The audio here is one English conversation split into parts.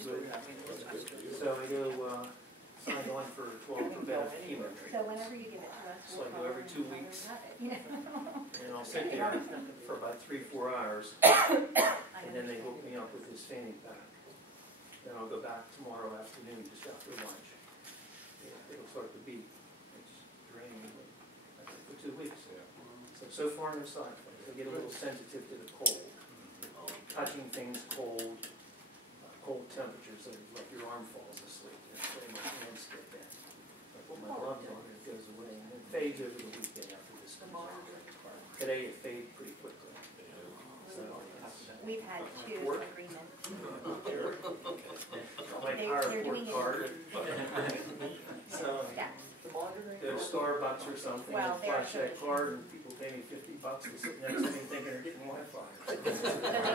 So I go sign on for about chemo treatment. So whenever you give it to us, So I go every 2 weeks. You know? And I'll sit there for about 3-4 hours, and then they hook me up with this fanny pack. Then I'll go back tomorrow afternoon just after lunch. It'll start to beat. It's draining me for 2 weeks. So far no side effects. I get a little sensitive to the cold. Touching things cold, cold temperatures, like your arm falls asleep. My hands get bent. I put my gloves on and it goes away. And it fades over the weekend after this comes out. Today it faded pretty quickly. So We've had 2 agreements. my car report card. So go to Starbucks or something Well, and flash that card and people pay me $50 to sit next to me thinking they're getting Wi-Fi. So they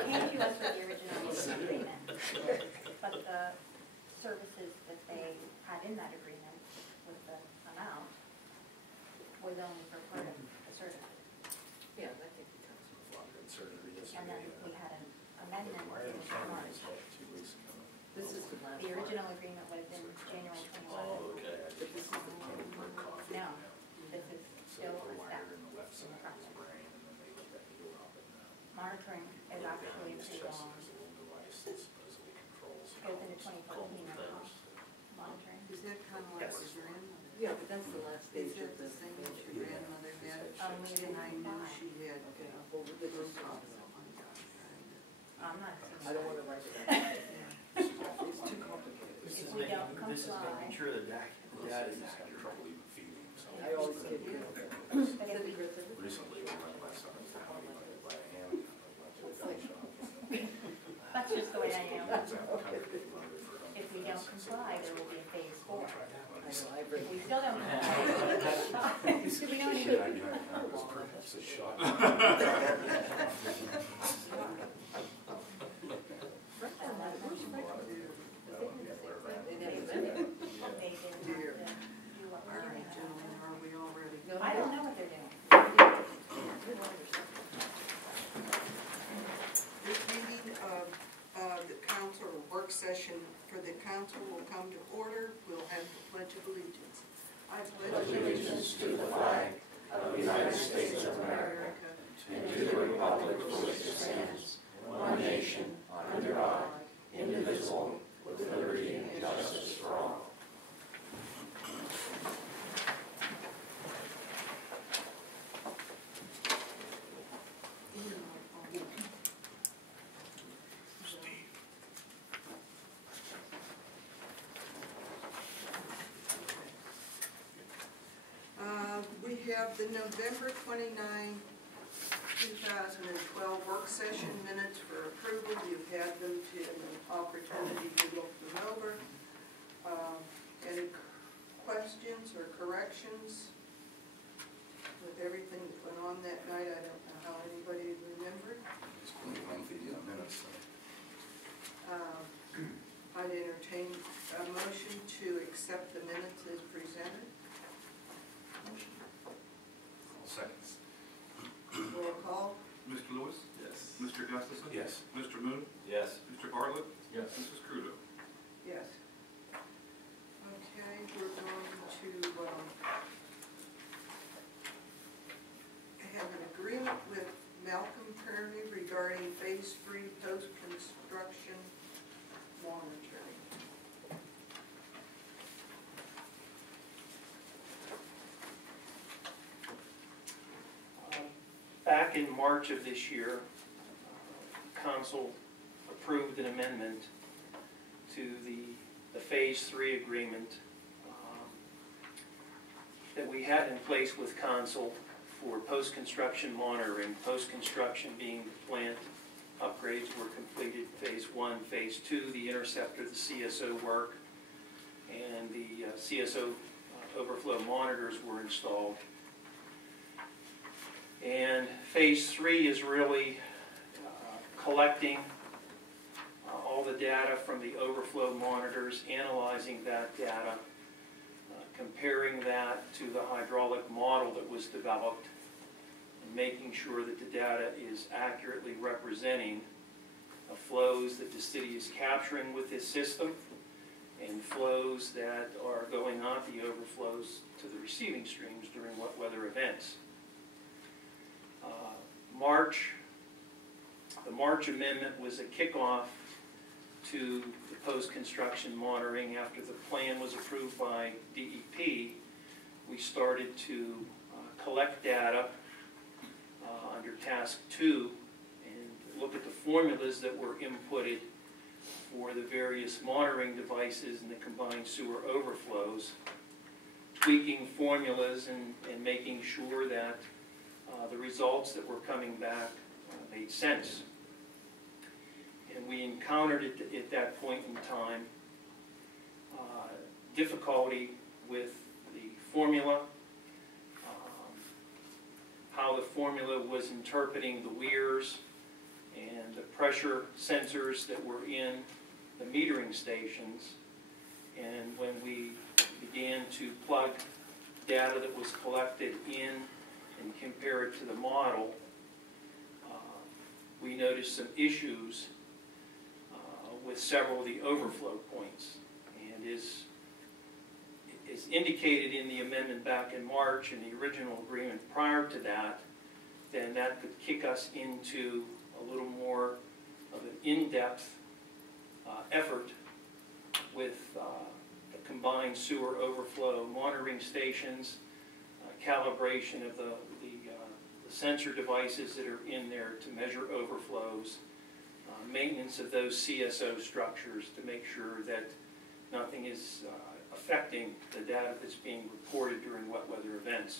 came to us with the original agreement, but the services that they had in that agreement with the amount was only for part of the service. Yeah, I think it comes with longer surgery. And then we had an amendment in March. 2 weeks ago. This is the original agreement would have been January 2011. Oh, okay. But this is the Canterbury coffee. No, this is still a The step wire in the left in side the of his process. brain, and then they let that needle up, and Monitoring is actually his pretty chest, long. there's a little device that supposedly controls. Goes into 2014 cold now. affairs. Monitoring. Is that kind of like your grandmother? Yeah, but that's the last Is stage that of the the same as your grandmother had? We didn't And I knew apply. she had Okay, well, religious growth stuff. problems. Oh my gosh. I'm not. I don't want to write it down. It's too complicated. If we don't This is comply, making sure the dad is Having trouble even feeding himself. I always get rid of it. but if we, Recently, we went my son was down by a hand, went to a gun shop. that's just the way I am. If If we don't comply, there will be a phase 4. I know, I've If read we still don't comply, do we know any? Shit, I behind the counter was perhaps a shot. They never meant it. They didn't Dear. have to do what All we're right, doing. gentlemen, are we all ready? No, I don't know what they're doing. This meeting of the council, or work session for the council will come to order. We'll have the Pledge of Allegiance. I pledge allegiance to the flag of the United States of America and to the republic for which it stands, one nation, under God, indivisible, with liberty and justice for all. We have the November 29, 2012 work session minutes for approval. You've had them to an opportunity to look them over. Any questions or corrections with everything that went on that night? I don't know how anybody remembered. It's pretty lengthy minutes. I'd entertain a motion to accept the minutes as presented. Second. Roll call. Mr. Lewis? Yes. Mr. Gustafson? Yes. Mr. Moon? Yes. Mr. Bartlett? Yes. Mrs. Crudup? Yes. Okay, we're going to have an agreement with Malcolm Kearney regarding Phase 3 post-construction monitoring. Back in March of this year, council approved an amendment to the Phase 3 agreement that we had in place with council for post-construction monitoring. Post-construction being the plant upgrades were completed, Phase 1, Phase 2, the interceptor, the CSO work, and the CSO overflow monitors were installed. And Phase 3 is really collecting all the data from the overflow monitors, analyzing that data, comparing that to the hydraulic model that was developed, and making sure that the data is accurately representing flows that the city is capturing with this system, and flows that are going on the overflows to the receiving streams during wet weather events. The March amendment was a kickoff to the post-construction monitoring. After the plan was approved by DEP, we started to collect data under Task 2 and look at the formulas that were inputted for the various monitoring devices and the combined sewer overflows, tweaking formulas and making sure that the results that were coming back made sense. And we encountered at that point in time difficulty with the formula, how the formula was interpreting the weirs and the pressure sensors that were in the metering stations. And when we began to plug data that was collected in and compare it to the model, we noticed some issues with several of the overflow points. And is indicated in the amendment back in March and the original agreement prior to that, then that could kick us into a little more of an in-depth effort with the combined sewer overflow monitoring stations, calibration of the sensor devices that are in there to measure overflows, maintenance of those CSO structures to make sure that nothing is affecting the data that's being reported during wet weather events.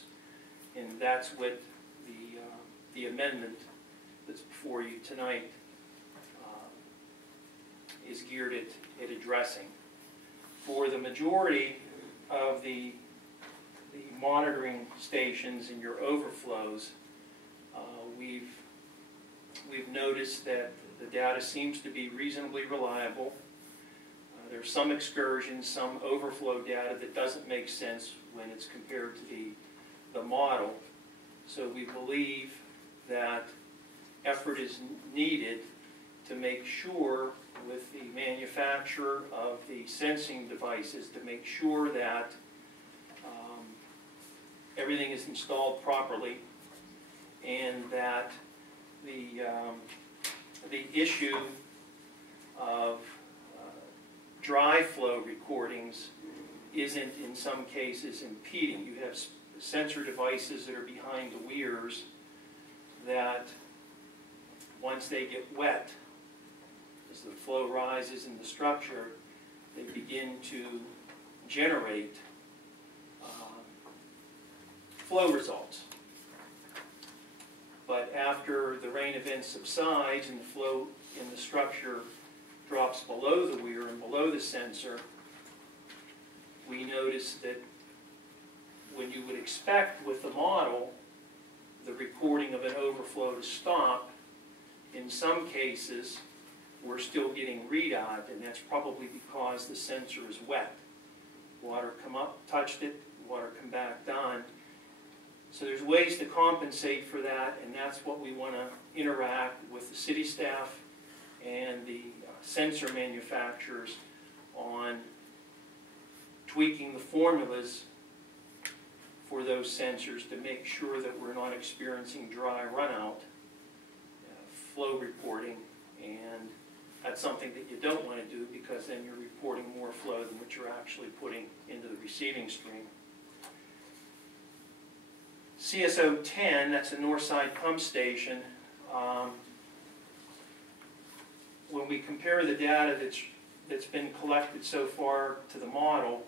And that's what the amendment that's before you tonight is geared at addressing. For the majority of the monitoring stations and your overflows, we've noticed that the data seems to be reasonably reliable. There's some excursions, some overflow data that doesn't make sense when it's compared to the model. So we believe that effort is needed to make sure with the manufacturer of the sensing devices to make sure that everything is installed properly, and that the issue of dry flow recordings isn't in some cases impeding. You have sensor devices that are behind the weirs that once they get wet, as the flow rises in the structure, they begin to generate flow results. But after the rain event subsides and the flow in the structure drops below the weir and below the sensor, we notice that when you would expect with the model the recording of an overflow to stop, in some cases we're still getting readout, and that's probably because the sensor is wet. Water come up, touched it, water come back down. So there's ways to compensate for that, and that's what we want to interact with the city staff and the sensor manufacturers on tweaking the formulas for those sensors to make sure that we're not experiencing dry runout, flow reporting, and that's something that you don't want to do because then you're reporting more flow than what you're actually putting into the receiving stream. CSO 10, that's a Northside pump station. When we compare the data that's been collected so far to the model,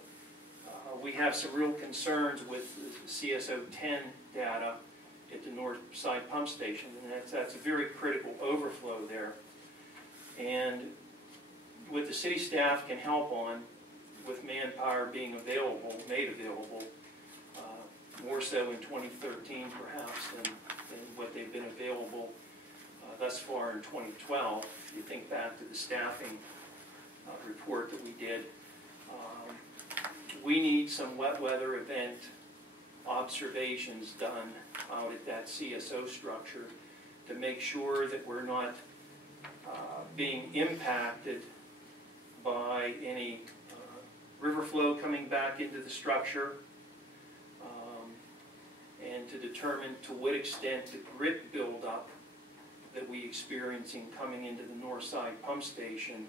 we have some real concerns with the CSO 10 data at the Northside pump station, and that's a very critical overflow there. And what the city staff can help on, with manpower being available, made available, more so in 2013 perhaps than what they've been available thus far in 2012. If you think back to the staffing report that we did, we need some wet weather event observations done out at that CSO structure to make sure that we're not being impacted by any river flow coming back into the structure, and to determine to what extent the grit buildup that we experiencing coming into the north side pump station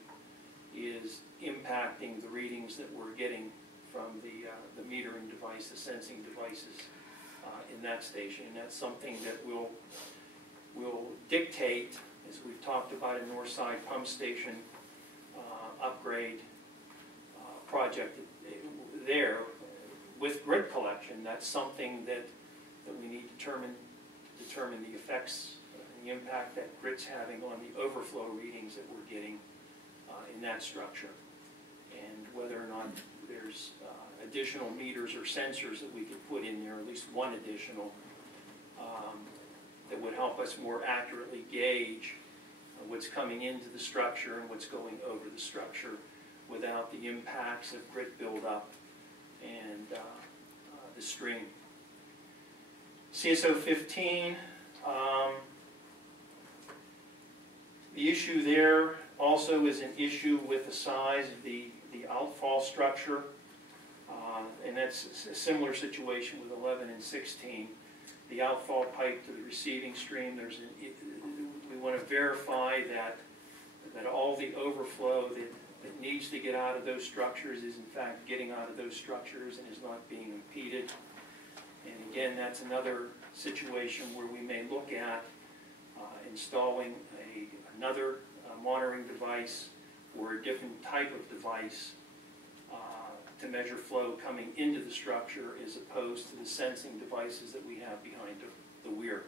is impacting the readings that we're getting from the metering device, the sensing devices in that station. And that's something that will dictate, as we've talked about, a north side pump station upgrade project there with grit collection. That's something that we need to determine the effects and the impact that grit's having on the overflow readings that we're getting in that structure, and whether or not there's additional meters or sensors that we could put in there, at least one additional, that would help us more accurately gauge what's coming into the structure and what's going over the structure without the impacts of grit buildup and the stream. CSO 15, the issue there also is an issue with the size of the outfall structure, and that's a similar situation with 11 and 16. The outfall pipe to the receiving stream, we want to verify that all the overflow that needs to get out of those structures is in fact getting out of those structures and is not being impeded. And again, that's another situation where we may look at installing another monitoring device or a different type of device to measure flow coming into the structure as opposed to the sensing devices that we have behind the weir.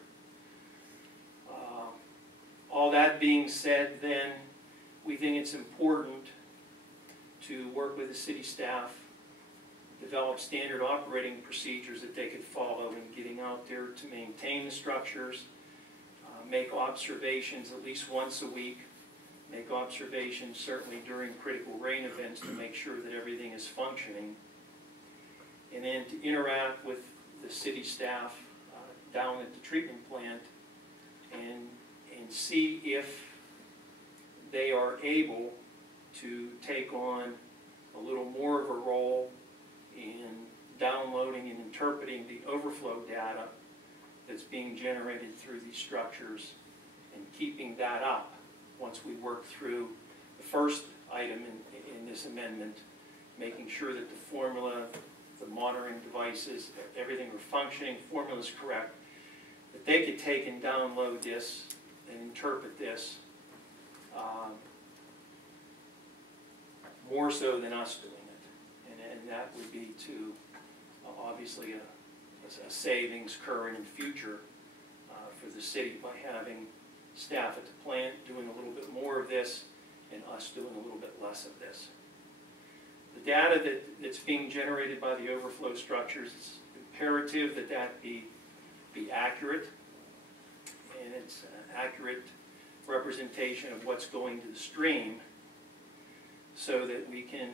All that being said, then, we think it's important to work with the city staff, develop standard operating procedures that they could follow in getting out there to maintain the structures, make observations at least once a week, make observations certainly during critical rain events to make sure that everything is functioning, and then to interact with the city staff down at the treatment plant and see if they are able to take on a little more of a role in downloading and interpreting the overflow data that's being generated through these structures and keeping that up once we work through the first item in this amendment, making sure that the formula, the monitoring devices, everything are functioning, formula is correct, that they could take and download this and interpret this more so than us doing it. And that would be to, obviously, a savings current and future for the city by having staff at the plant doing a little bit more of this and us doing a little bit less of this. The data that's being generated by the overflow structures, it's imperative that that be accurate, and it's an accurate representation of what's going to the stream so that we can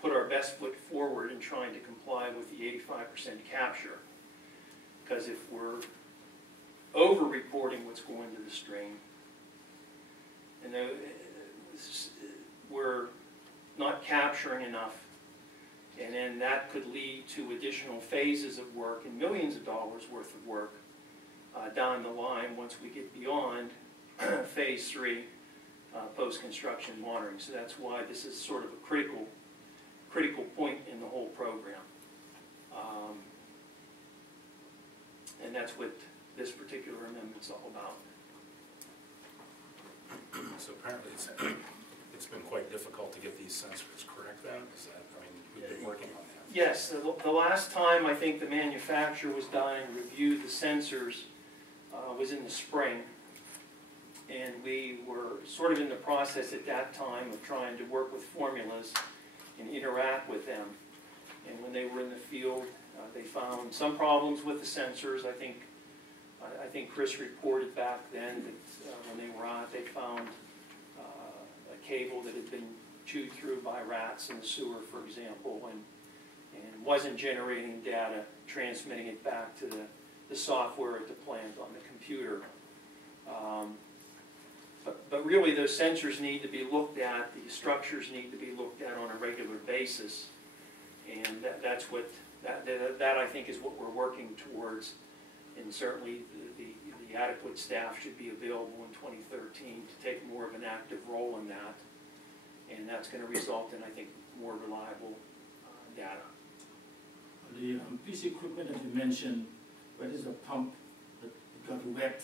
put our best foot forward in trying to comply with the 85% capture. Because if we're over-reporting what's going to the stream, and we're not capturing enough, and then that could lead to additional phases of work and millions of dollars worth of work down the line once we get beyond phase 3 post-construction monitoring. So that's why this is sort of a critical point in the whole program. And that's what this particular amendment's all about. So apparently it's been quite difficult to get these sensors, correct then? Is that, I mean, we've been working on that. Yes, the last time I think the manufacturer was done and reviewed the sensors was in the spring. And we were sort of in the process at that time of trying to work with formulas and interact with them. And when they were in the field, they found some problems with the sensors. I think Chris reported back then that when they were on it, they found a cable that had been chewed through by rats in the sewer, for example, and wasn't generating data, transmitting it back to the software at the plant on the computer. But really those sensors need to be looked at, the structures need to be looked at on a regular basis. And that's what, that I think is what we're working towards. And certainly the adequate staff should be available in 2013 to take more of an active role in that. And that's going to result in, I think, more reliable data. The piece of equipment that you mentioned, where there's a pump that got wet,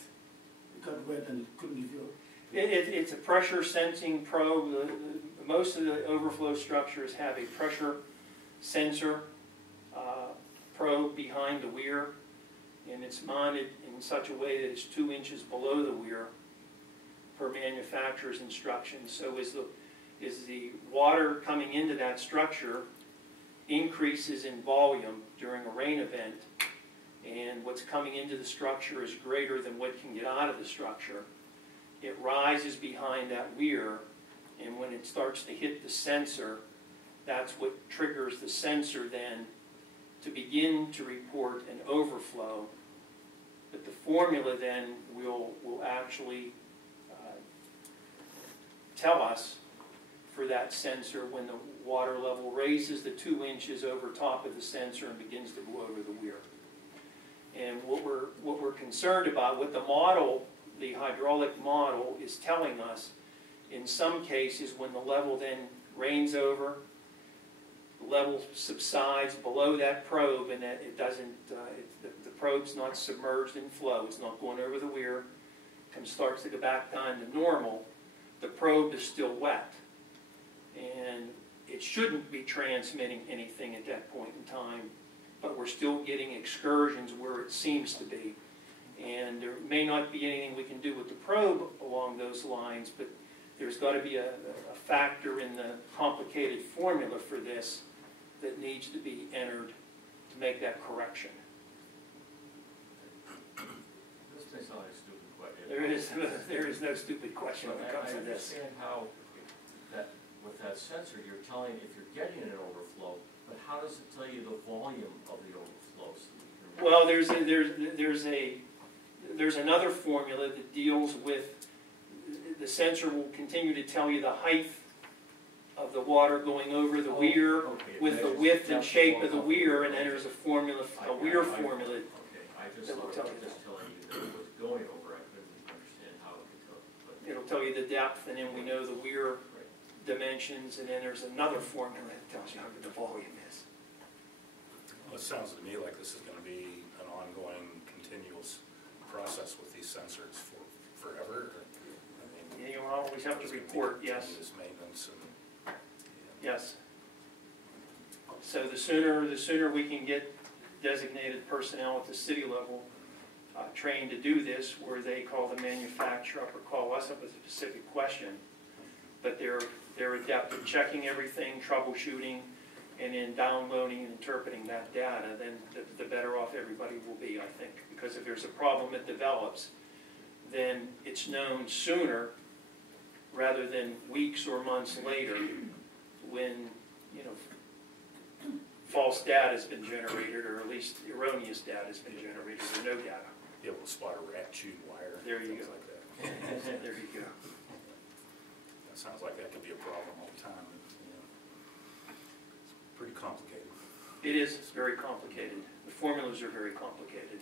and it couldn't give you. It's a pressure sensing probe. Most of the overflow structures have a pressure sensor probe behind the weir, and it's mounted in such a way that it's 2 inches below the weir per manufacturer's instructions. So as the water coming into that structure increases in volume during a rain event, and what's coming into the structure is greater than what can get out of the structure, it rises behind that weir, and when it starts to hit the sensor, that's what triggers the sensor then to begin to report an overflow. But the formula then will actually tell us for that sensor when the water level raises the 2 inches over top of the sensor and begins to go over the weir. And what we're concerned about, what the model, the hydraulic model, is telling us, in some cases when the level then rains over, the level subsides below that probe, and that it doesn't, the probe's not submerged in flow, it's not going over the weir, starts to go back down to normal, the probe is still wet. And it shouldn't be transmitting anything at that point in time, but we're still getting excursions where it seems to be. And there may not be anything we can do with the probe along those lines, but there's got to be a factor in the complicated formula for this that needs to be entered to make that correction. This may sound like a stupid question. There is no stupid question when it comes to this. I understand how that with that sensor you're telling if you're getting an overflow, but how does it tell you the volume of the overflow? So well, there's another formula that deals with, the sensor will continue to tell you the height of the water going over the weir with the width and shape of the weir, and then there's a formula, a weir formula. Okay, I just thought it was just telling you that it was going over. I couldn't understand how it could tell. But It'll tell you the depth, and then we know the weir dimensions, and then there's another formula that tells you how good the volume is. Well, it sounds to me like this is going to be an ongoing, continuous process with these sensors for forever. I mean, You always have to report, yes. Continuous maintenance and Yes. So the sooner we can get designated personnel at the city level trained to do this, where they call the manufacturer up or call us up with a specific question, but they're adept at checking everything, troubleshooting, and then downloading and interpreting that data, then the better off everybody will be, I think. Because if there's a problem that develops, then it's known sooner rather than weeks or months later when, you know, false data has been generated, or at least erroneous data has been generated, or no data. be able to spot a rat chewed wire. There you things go. like that. There you go. That sounds like that could be a problem all the time. You know. It's pretty complicated. It is very complicated. The formulas are very complicated.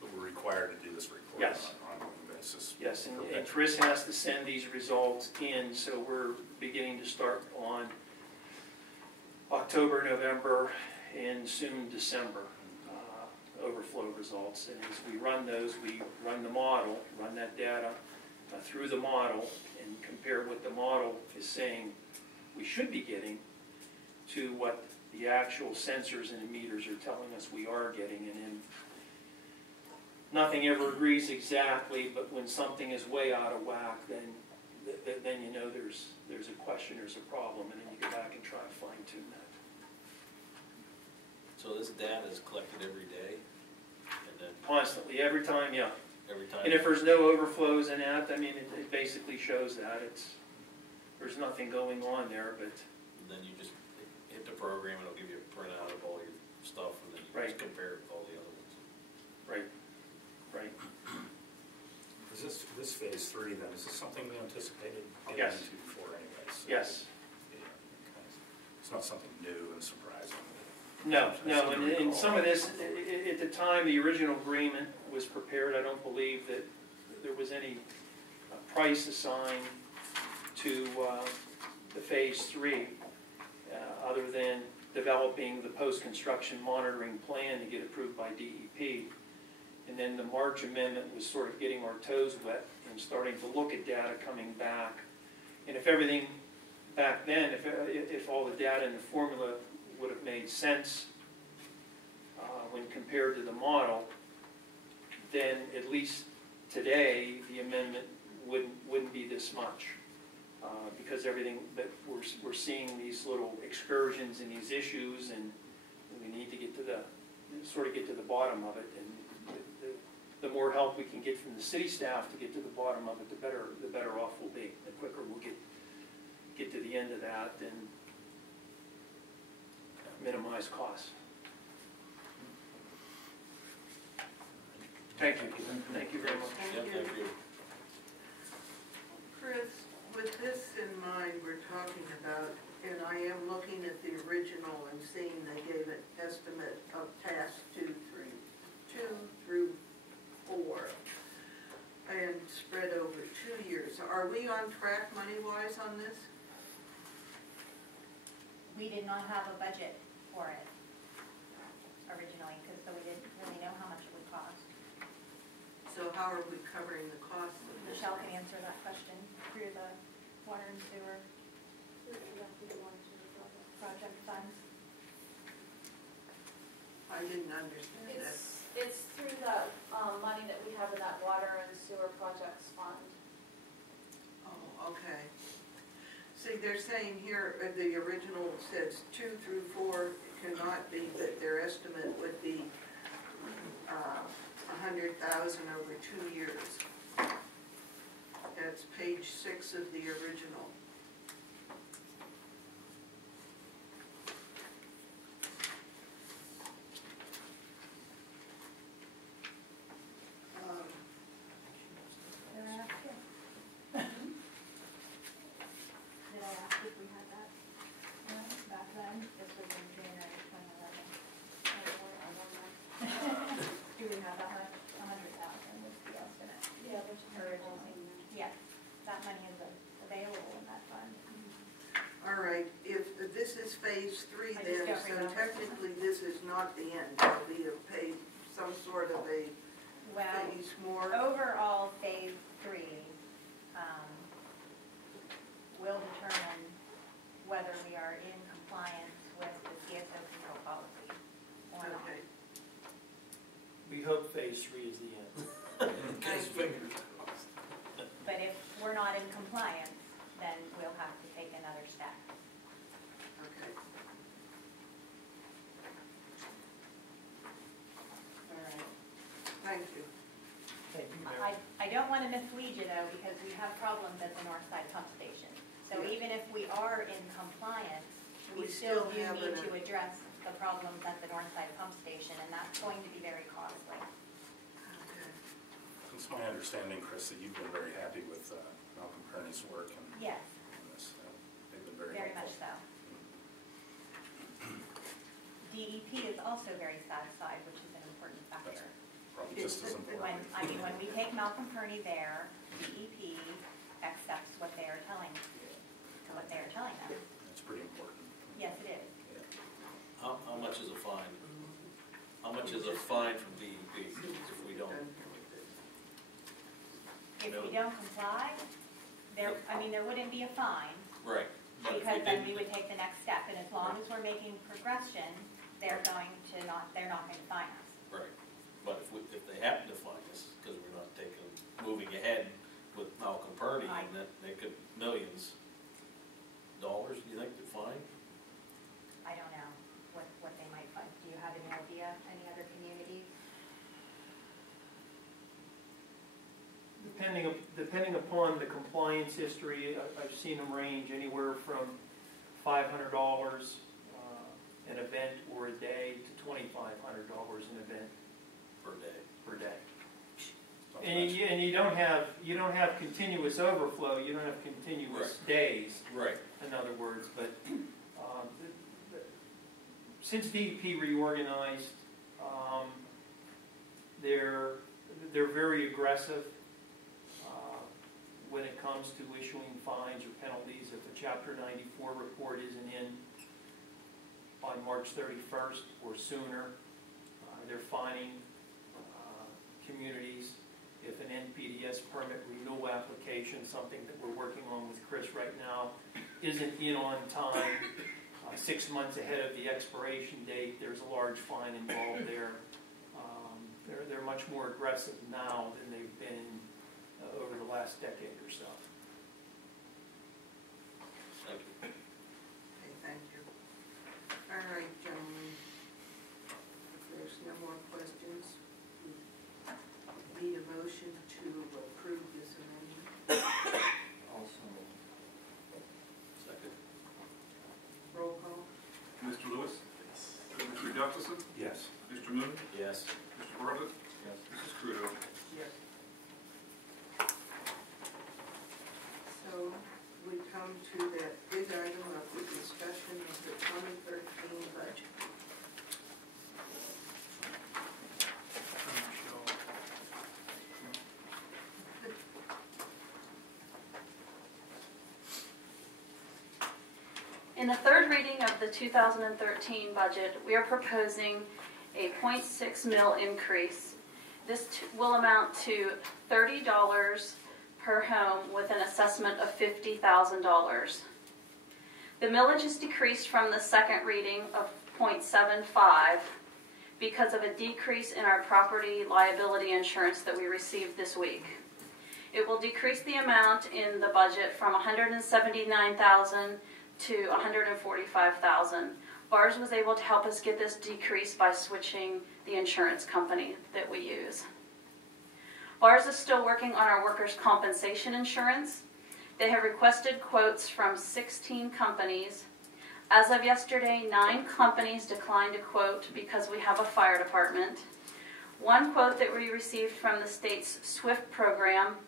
But we're required to do this report Yes. on an ongoing basis. Yes, and Chris has to send these results in, so we're beginning to start on October, November, and soon December overflow results. And as we run those, we run the model, run that data through the model, and compare what the model is saying we should be getting to what the actual sensors and emitters are telling us we are getting. And then nothing ever agrees exactly, but when something is way out of whack, then you know there's a question, there's a problem, and then you go back and try to fine tune that. So this data is collected every day, and then Constantly, every time, yeah. every time? And if there's no overflows in that, I mean, it basically shows that there's nothing going on there, but Then you just hit the program, and it'll give you a printout of all your stuff, and then you Right. just compare it with all the other ones. right. The Is this phase 3 then, is this something we anticipated getting Yes. into before anyways? Yes. Yeah, okay. It's not something new and surprising. No, I no, seem to and recall. some of this, at the time the original agreement was prepared, I don't believe that there was any price assigned to the phase 3, other than developing the post-construction monitoring plan to get approved by DEP. And then the March amendment was sort of getting our toes wet and starting to look at data coming back. And if everything back then, if all the data in the formula would have made sense when compared to the model, then at least today, the amendment wouldn't be this much. Because everything that we're seeing these little excursions and these issues, and we need to get to the bottom of it. And the more help we can get from the city staff to get to the bottom of it, the better off we'll be. The quicker we'll get to the end of that and minimize costs. Thank you. Thank you very much. Yeah, thank you. Chris, with this in mind, we're talking about, and I am looking at the original and seeing they gave an estimate of task 2 through 4, and spread over 2 years. Are we on track money-wise on this? We did not have a budget for it originally, so we didn't really know how much it would cost. So how are we covering the costs of this? Michelle can answer that question through the water and sewer project funds. I didn't understand that. It's through the money that we have in that water and sewer projects fund. Oh, okay. See, they're saying here, the original says 2 through 4 cannot be, that their estimate would be 100,000 over 2 years. That's page 6 of the original. Did I ask if we had that? No, back then, this was in January 2011. Do we have that much? 100,000 was the estimate. Yeah, which Originally. Yes, that money is available in that fund. All right, if this is phase 3 I just then, don't so remember. technically this is not the end. There'll be some sort of a Well, phase more. overall, phase 3 will determine whether we are in compliance with the CSO control policy or not. Okay. We hope phase 3 is the end. But if we're not in compliance, then we'll have to take another step. Okay. All right. Thank you. Thank you, Mayor. I don't want to mislead you though, because we have problems at the north side pump station. So Yeah. even if we are in compliance, We we still still do have need an- to address the problems at the north side pump station, and that's going to be very costly. Okay. It's my understanding, Chris, that you've been very happy with Malcolm Kearney's work and Yes, this. They've been very very much helpful. so. DEP is also very satisfied, which is an important That's factor. probably just as important. When we take Malcolm Kearney there, DEP accepts what they are telling them. It's pretty important. Yes, it is. Yeah. How much is a fine? How much is a fine from DEP if we don't? If we don't comply, there wouldn't be a fine, Right. But if because we then we didn't, would take the next step, and as long as we're making progression, they're not going to fine us. right. But if they happen to fine us, because we're not moving ahead with Malcolm Purdy, Right. and that they could millions dollars, do you think they'd fine? I don't know what they might fine. Do you have any idea, any other communities? Depending upon the compliance history, I've seen them range anywhere from $500 an event or a day to $2,500 an event Per day. per day. And you don't have continuous overflow, you don't have continuous days, Right. in other words, but since DEP reorganized, they're very aggressive when it comes to issuing fines or penalties. If a Chapter 94 report isn't in on March 31st or sooner, they're fining communities. If an NPDES permit renewal application, something that we're working on with Chris right now, isn't in on time, 6 months ahead of the expiration date, there's a large fine involved there. They're much more aggressive now than they've been over the last decade or so. Thank you. Okay, thank you. All right, gentlemen, if there's no more questions, we need a motion to approve this amendment. Also, Second. Roll call. Mr. Lewis? Yes. Mr. Gustafson? Yes. Mr. Moon? Yes. Mr. Bartlett? yes. Mrs. Crudo? Yes. So we come to that big item of the discussion of the 2013 budget. In the third reading of the 2013 budget, we are proposing a 0.6 mil increase. This will amount to $30 per home with an assessment of $50,000. The millage is decreased from the second reading of 0.75 because of a decrease in our property liability insurance that we received this week. It will decrease the amount in the budget from $179,000 to $145,000. BARS was able to help us get this decrease by switching the insurance company that we use. BARS is still working on our workers' compensation insurance. They have requested quotes from 16 companies. As of yesterday, 9 companies declined to quote because we have a fire department. One quote that we received from the state's SWIFT program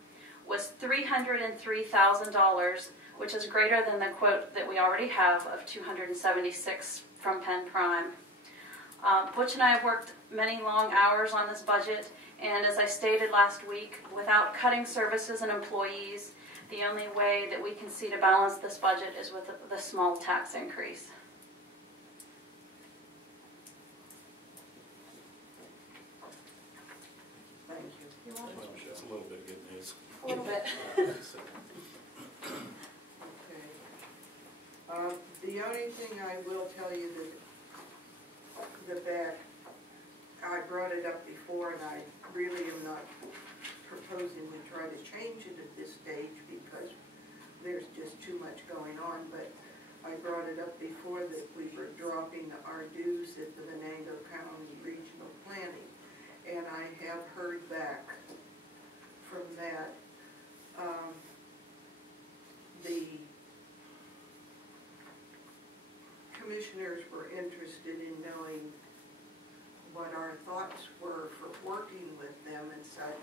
was $303,000, which is greater than the quote that we already have of $276,000 from Penn Prime. Butch and I have worked many long hours on this budget, and as I stated last week, without cutting services and employees, the only way that we can see to balance this budget is with the small tax increase. Thank you. You're welcome. That's a little bit of good news. A little bit. Okay. The only thing I will tell you that I brought it up before, and I really am not proposing to try to change it at this stage because there's just too much going on, but I brought it up before that we were dropping our dues at the Venango County Regional Planning, and I have heard back from that. The commissioners were interested in knowing what our thoughts were for working with them and such.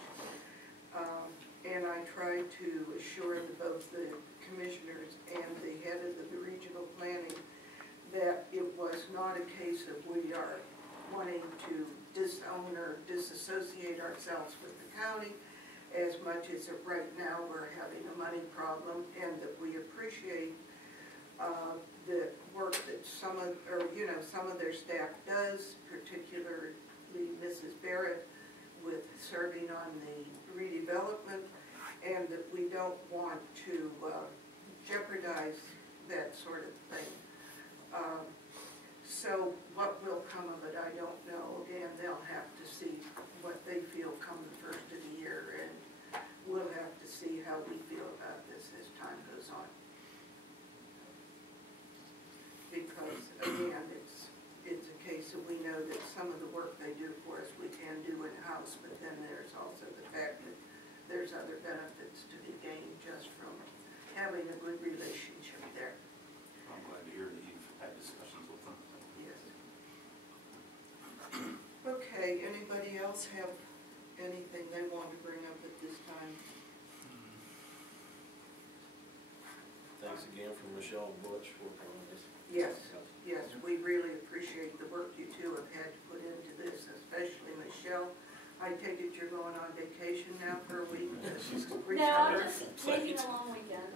And I tried to assure both the commissioners and the head of the regional planning that it was not a case of we are wanting to disown or disassociate ourselves with the county, as much as right now we're having a money problem, and that we appreciate the work that some of their staff does, particularly Mrs. Barrett, with serving on the redevelopment, and that we don't want to jeopardize that sort of thing. So what will come of it, I don't know. Again, they'll have to see what they feel come the first of the year, and we'll have to see how we feel about this as time goes on. Because again, it's a case of we know that some of the work they do for us we can do in-house, but then there's also the fact that there's other benefits to be gained just from having a good relationship there. I'm glad to hear that you've had discussions with them. Yes. Okay, anybody else have anything they want to bring up at Thanks again for Michelle and Butch working on this. Yes, yes, we really appreciate the work you two have had to put into this, especially Michelle. I take it you're going on vacation now for a week? No, I'm just taking a long weekend.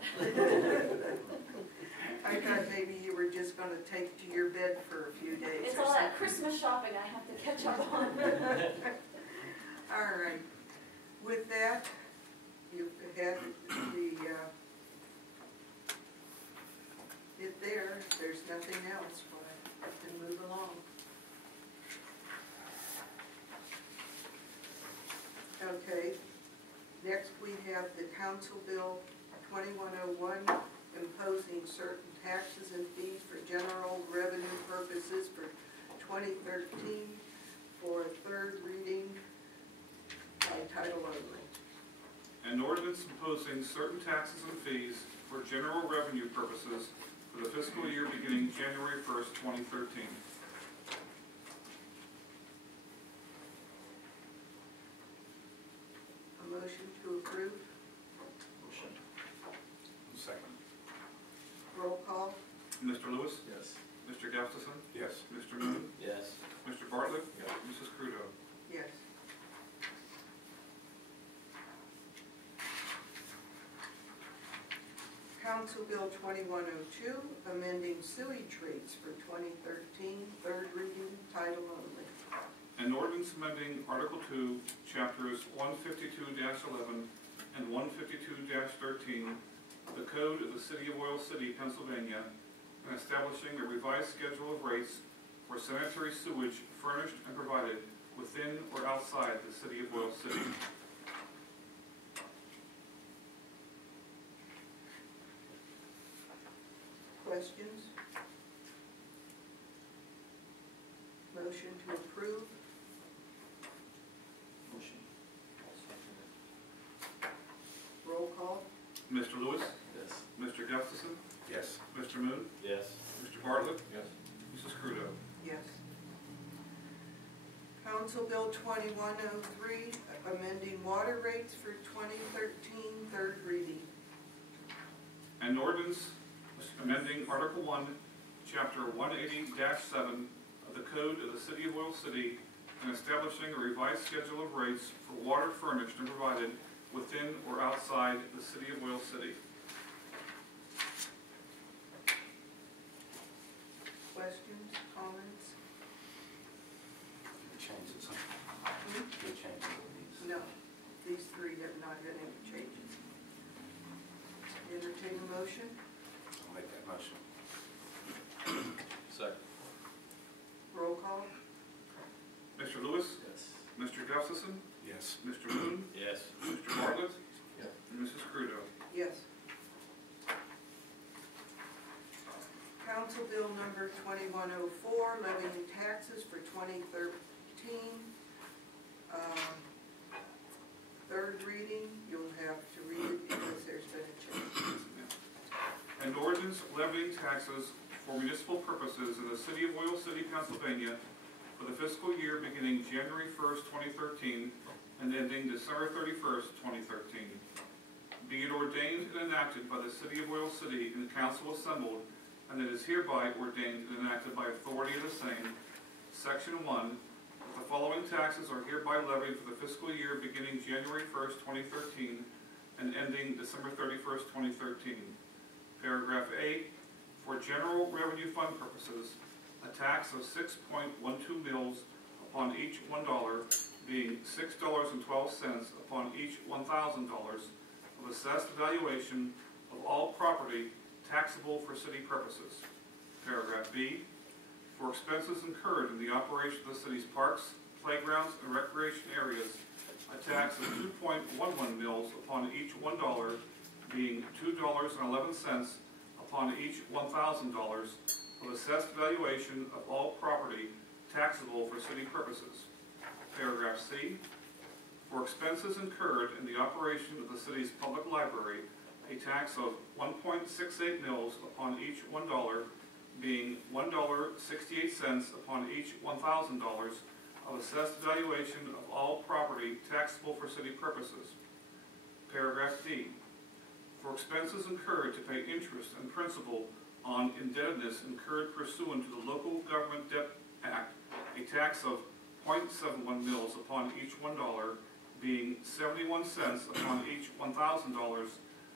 I thought maybe you were just gonna take to your bed for a few days It's or all that something. Christmas shopping I have to catch up on. All right, with that, you've had it there, if there's nothing else, we'll have to move along. Okay, next we have the Council Bill 2101, imposing certain taxes and fees for general revenue purposes for 2013 for a third reading by title only. An ordinance imposing certain taxes and fees for general revenue purposes for the fiscal year beginning January 1st, 2013. A motion to approve, Motion. Second. roll call, Mr. Lewis? Yes. Mr. Gustafson? Yes. Mr. Moon? Yes. Mr. Bartlett? Yes. Mrs. Crudo? yes. Council Bill 2102, amending sewage rates for 2013, third reading, title only. An ordinance amending Article 2, Chapters 152-11 and 152-13 of the Code of the City of Oil City, Pennsylvania, and establishing a revised schedule of rates for sanitary sewage furnished and provided within or outside the City of Oil City. Questions? Motion to approve, Motion. roll call, Mr. Lewis? Yes. Mr. Gustafson? Yes. Mr. Moon? Yes. Mr. Bartlett? Yes. Mrs. Crudo? yes. Council Bill 2103, amending water rates for 2013, third reading. An ordinance amending Article 1, Chapter 180-7 of the Code of the City of Oil City and establishing a revised schedule of rates for water furnished and provided within or outside the City of Oil City. Questions, comments? Changes, huh? Good changes with these. No, these three have not had any changes. Entertain a motion, I'll make that motion. Second. roll call, Mr. Lewis? Yes. Mr. Gustafson? Yes. Mr. Moon? Yes. Mr. Bartlett? Yes. And Mrs. Crudo? yes. Council Bill number 2104, levying taxes for 2013. Third reading, you'll have to read it because there's been a change. An ordinance levying taxes for municipal purposes in the City of Oil City, Pennsylvania for the fiscal year beginning January 1st, 2013 and ending December 31st, 2013. Be it ordained and enacted by the City of Oil City and the council assembled, and it is hereby ordained and enacted by authority of the same. Section 1, that the following taxes are hereby levied for the fiscal year beginning January 1st, 2013 and ending December 31st, 2013. Paragraph A, for general revenue fund purposes, a tax of 6.12 mils upon each $1, being $6.12 upon each $1,000 of assessed valuation of all property taxable for city purposes. Paragraph B, for expenses incurred in the operation of the city's parks, playgrounds, and recreation areas, a tax of 2.11 mils upon each $1, being $2.11 upon each $1,000 of assessed valuation of all property taxable for city purposes. Paragraph C, for expenses incurred in the operation of the city's public library, a tax of 1.68 mils upon each $1, being $1.68 upon each $1,000 of assessed valuation of all property taxable for city purposes. Paragraph D, for expenses incurred to pay interest and principal on indebtedness incurred pursuant to the Local Government Debt Act, a tax of 0.71 mils upon each $1, being 71 cents upon each $1,000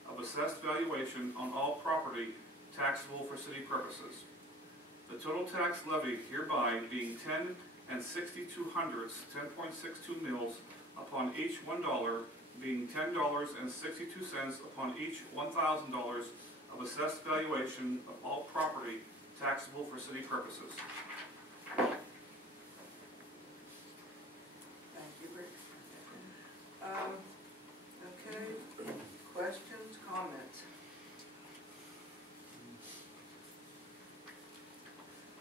of assessed valuation on all property taxable for city purposes. The total tax levied hereby being 10 62/100, 10.62 mils upon each $1, being $10.62 upon each $1,000 of assessed valuation of all property taxable for city purposes. Thank you, Rick. Okay, questions, comments?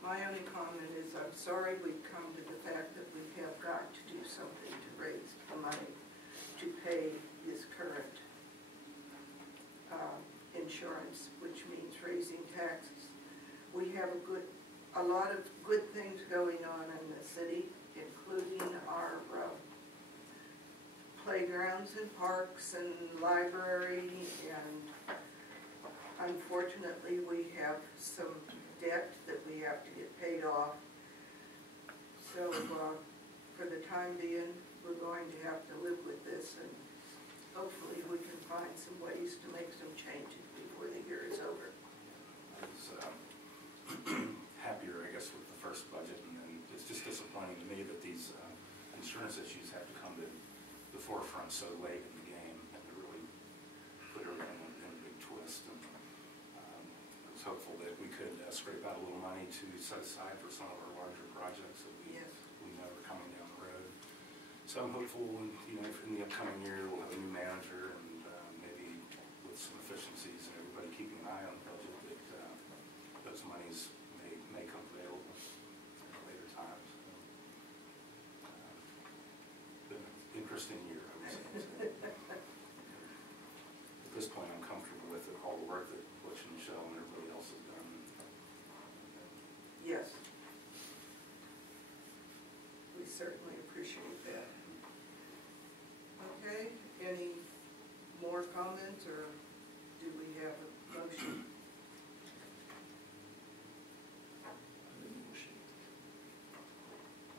My only comment is I'm sorry we've come to the fact that we have got to do something to raise the money to pay this current insurance, which means raising taxes. We have a lot of good things going on in the city, including our playgrounds and parks and library, and unfortunately we have some debt that we have to get paid off. So for the time being, we're going to have to live with this, and hopefully we can find some ways to make some changes before the year is over. I was happier, I guess, with the first budget, and then it's just disappointing to me that these insurance issues have to come to the forefront so late in the game, and to really put everything in a big twist. And I was hopeful that we could scrape out a little money to set aside for some of our larger projects that we know are coming down the road. So I'm hopeful, you know, in the upcoming year we'll have a new manager, and maybe with some efficiencies and everybody keeping an eye on the budget, that those monies may come available at a later time. So, been an interesting year, I would say. At this point, I'm comfortable with it, all the work that Butch and Michelle and everybody else has done. Yes. We certainly appreciate that. Okay, any more comments, or do we have a motion?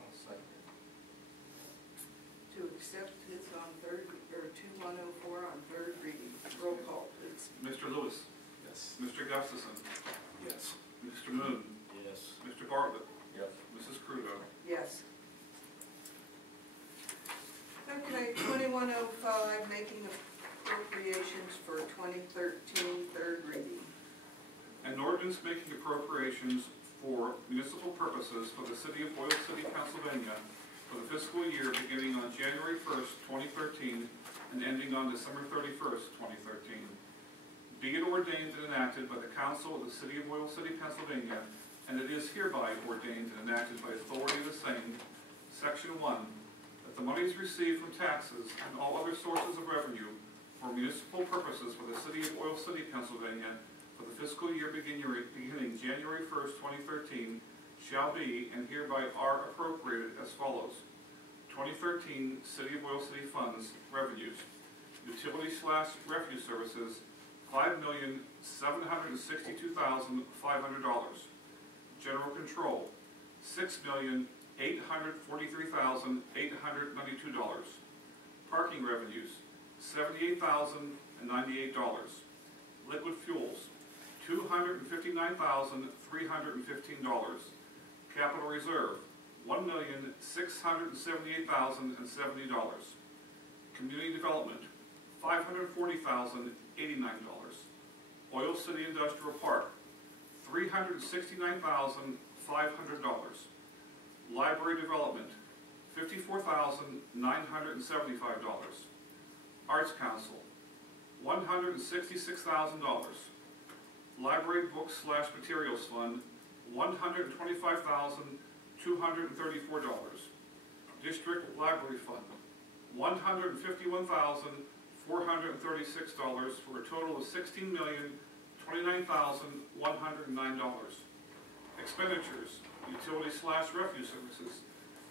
I'll second it. To accept this on third, or 2104 on third reading. Roll call, please. Mr. Lewis. Yes. Mr. Gustafson. Yes. Mr. Moon. Yes. Mr. Bartlett. Yes. Mrs. Crudo. Yes. Okay, 2105, making appropriations for 2013, third reading. An ordinance making appropriations for municipal purposes for the city of Oil City, Pennsylvania for the fiscal year beginning on January 1st, 2013 and ending on December 31st, 2013. Be it ordained and enacted by the Council of the City of Oil City, Pennsylvania, and it is hereby ordained and enacted by authority of the same, Section 1, that the monies received from taxes and all other sources of revenue for municipal purposes for the City of Oil City, Pennsylvania for the fiscal year beginning January 1st, 2013 shall be and hereby are appropriated as follows. 2013 City of Oil City funds revenues, utility/refuse services, $5,762,500. General control, $6,843,892. Parking revenues, $78,098. Liquid fuels, $259,315. Capital reserve, $1,678,070. Community development, $540,089. Oil City Industrial Park, $369,500. Library development, $54,975. Arts Council, $166,000. Library books/materials fund, $125,234. District Library Fund, $151,436 for a total of $16,029,109. Expenditures, utility/refuse services,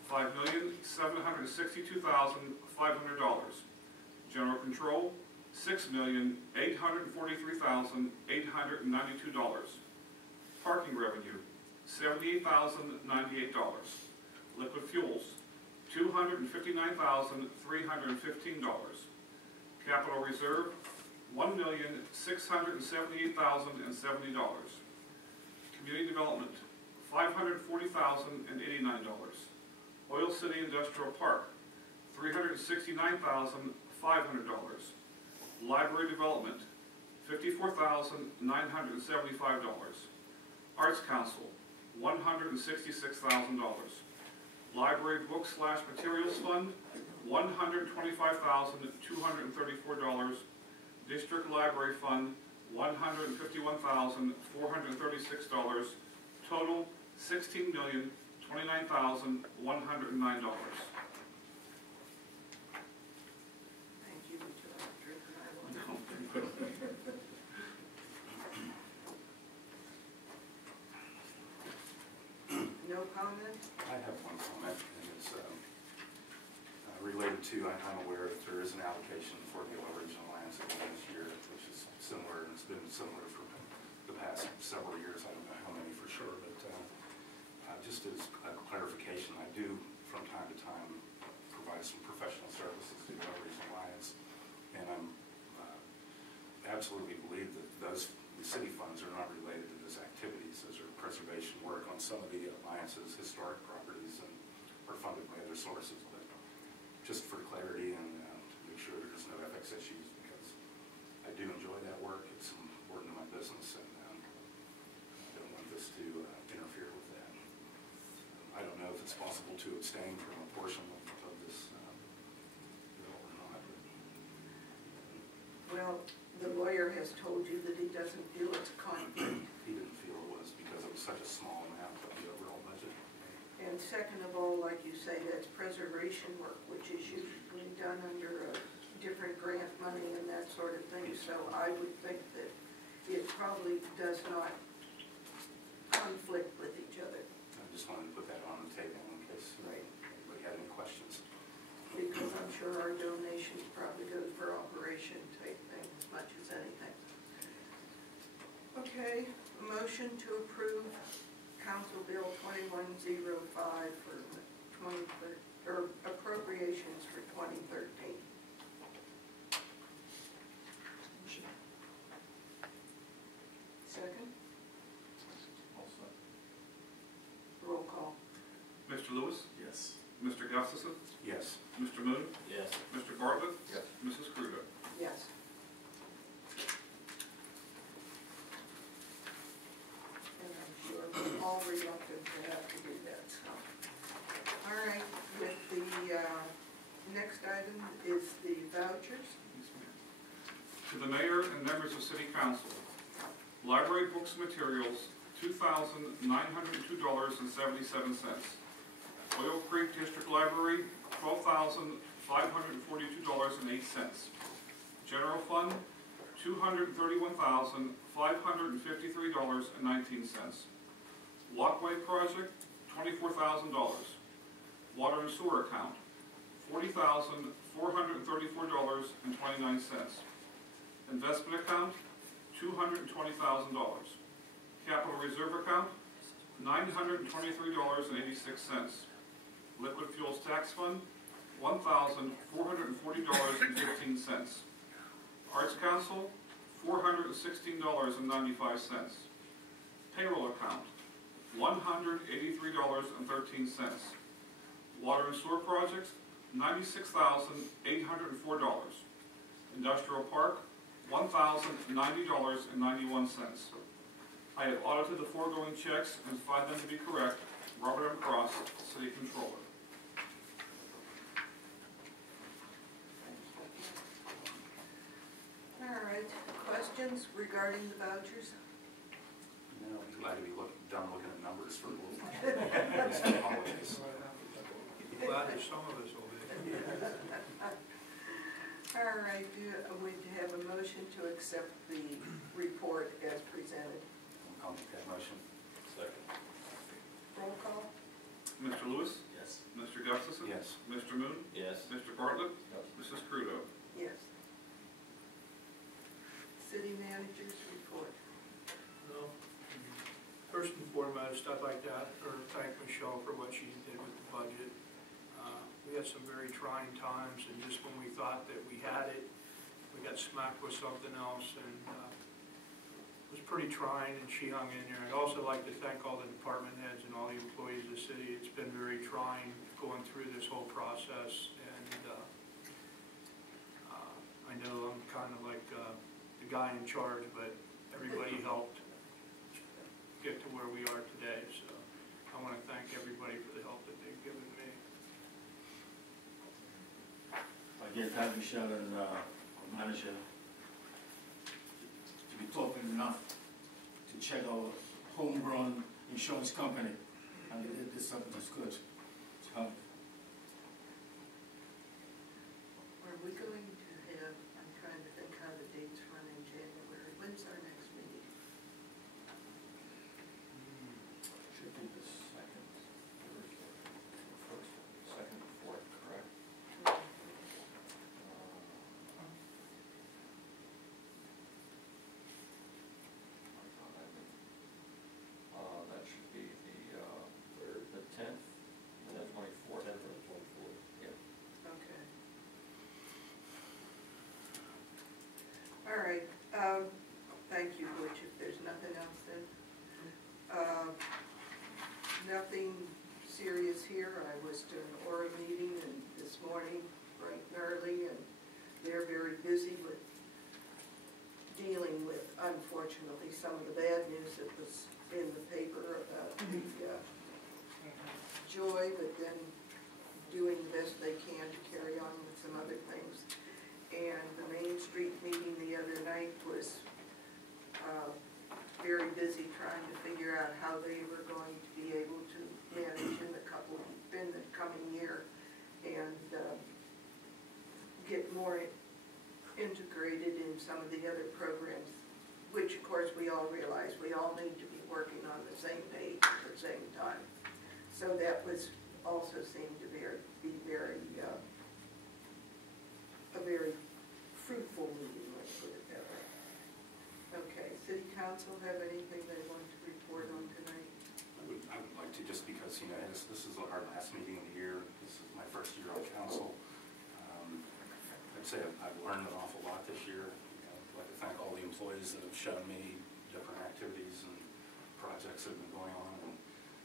$5,762,500. General control, $6,843,892. Parking revenue, $78,098. Liquid fuels, $259,315. Capital reserve, $1,678,070. Community development, $540,089. Oil City Industrial Park, $369,500. Library development, $54,975. Arts Council, $166,000. Library Book/Materials Fund, $125,234. District Library Fund, $151,436. Total, $16,029,109. Thank you, Director. No comment? I have one comment, and it's related to, I'm aware that there is an allocation for the Oil Regional Alliance again this year, which is similar, and it's been similar for the past several years. I don't know how many for sure, but just as a clarification, I do from time to time provide some professional services to the Oil Regional Alliance, and I'm absolutely believe that the city funds are not related to those activities. Those are preservation work on some of the Alliance's historic properties and are funded by other sources. But just for clarity and to make sure there's no FX issues, because I do enjoy that work. It's important to my business, and I don't want this to interfere with that. I don't know if it's possible to abstain from a portion of this bill or not. Well, the lawyer has told you that he doesn't feel it's a conflict. He didn't feel it was because it was such a small amount of the overall budget. And second of all, like you say, that's preservation work, which is usually done under a different grant money and that sort of thing. So I would think that it probably does not conflict with each other. I just wanted to put that on the table in case anybody had any questions. Because I'm sure our donations probably go for operation type thing as much as anything. Okay, a motion to approve Council Bill 2105 for appropriations for 2013. Second? Roll call. Mr. Lewis? Yes. Mr. Gustafson? Yes. Mr. Moon? Yes. Mr. Bartlett? Yes. Mrs. Kruger? Yes. And I'm sure we're all reluctant to have to do that, so. All right, with the next item is the vouchers. Yes, ma'am. To the mayor and members of city council, library books and materials, $2,902.77. Oil Creek District Library, $12,542.08. General Fund, $231,553.19. Walkway Project, $24,000. Water and Sewer Account, $40,434.29. Investment Account, $220,000. Capital Reserve Account, $923.86. Liquid Fuels Tax Fund, $1,440.15. Arts Council, $416.95. Payroll Account, $183.13. Water and Sewer Projects, $96,804. Industrial Park, $1,090.91. I have audited the foregoing checks and find them to be correct. Robert M. Cross, City Controller. All right, questions regarding the vouchers? No, I'd be glad to be done looking at numbers for a little while. Holidays. Glad there's some of us will be. All right, we have a motion to accept the report as presented. I'll make that motion. Second. Roll call? Mr. Lewis? Yes. Mr. Gustafson? Yes. Mr. Moon? Yes. Mr. Bartlett? Yes. Mrs. Crudo? Yes. managers report. No. First and foremost, I'd like to thank Michelle for what she did with the budget. We had some very trying times, and just when we thought that we had it, we got smacked with something else, and it was pretty trying, and she hung in there. I'd also like to thank all the department heads and all the employees of the city. It's been very trying going through this whole process, and I know I'm kind of like the guy in charge, but everybody helped get to where we are today, so I want to thank everybody for the help that they've given me. Again, thank Michelle and manager to be talking enough to check our homegrown insurance company, and they did this something that's good. Are we going to have, I'm trying to think how the dates run in January. When's our next meeting? Should be the second, first, second, fourth, correct? That should be the 10th and the 24th. 10th and the 24th. Yeah. Okay. All right, thank you, Butch. If there's nothing else then. Nothing serious here. I was to an ORA meeting and this morning, bright and early, and they're very busy with dealing with, unfortunately, some of the bad news that was in the paper about the Joy, but then doing the best they can to carry on with some other things. And the Main Street meeting the other night was very busy trying to figure out how they were going to be able to manage in the coming year and get more integrated in some of the other programs, which of course we all realize we all need to be working on the same page at the same time. So that was also seemed to be a very fruitful meeting, let's put it that way. Okay, City Council have anything they want to report on tonight? I would like to, just because, you know, this is our last meeting of the year. This is my first year on council. I'd say I've learned an awful lot this year. I'd like to thank all the employees that have shown me different activities and projects that have been going on. And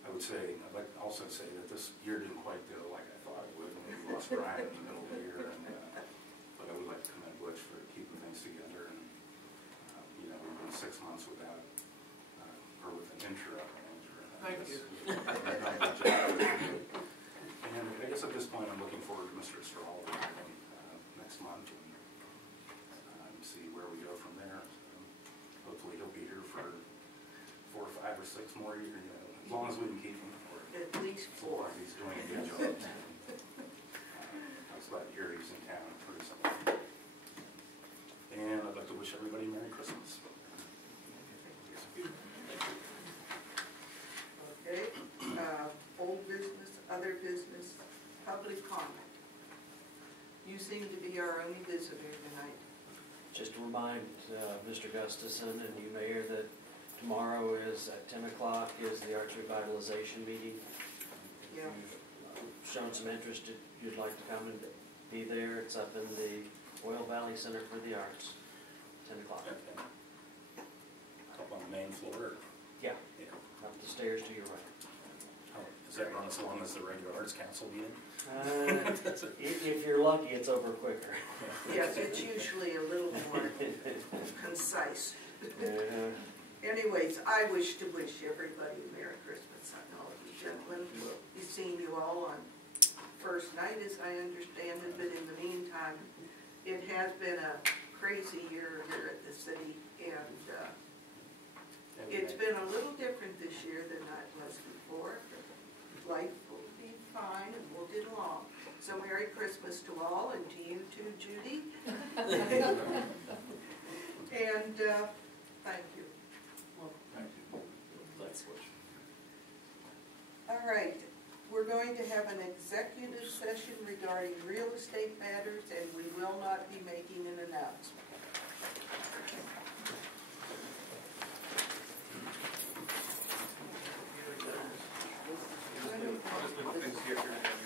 I would say, I'd like to also say that this year didn't quite go like I thought it would when we lost Brian in the middle of the year. And, but I would like to commend Butch for keeping things together. And, you know, we've been 6 months without, or with an interim manager. Thank you. And I guess at this point, I'm looking forward to Mr. Strahl next month and see where we go from there. Hopefully he'll be here for 4 or 5 or 6 more years, you know, as long as we can keep him. Or at least 4. He's doing a good job. I was glad to hear he's in town pretty soon. And I'd like to wish everybody Merry Christmas. Okay, old business, other business, public comment. You seem to be our only visitor tonight. Just to remind Mr. Gustafson and you, Mayor, that tomorrow is at 10 o'clock is the Arts Revitalization meeting. Yeah. If you've shown some interest, you'd like to come and be there. It's up in the Oil Valley Center for the Arts, 10 o'clock. Up on the main floor? Yeah, up the stairs to your right. Does that run as long as the regular Arts Council meeting? If you're lucky, it's over quicker. Yes, it's usually a little more concise. Anyways, I wish to wish everybody a Merry Christmas. I know you gentlemen will be seeing you all on first night, as I understand it, but in the meantime, it has been a crazy year here at the city, and it's been a little different this year than it was before. Life will be fine and we'll get along. So Merry Christmas to all, and to you too, Judy. And thank you. Well, thank you. Thanks, Butch. All right, we're going to have an executive session regarding real estate matters, and we will not be making an announcement. hear from you.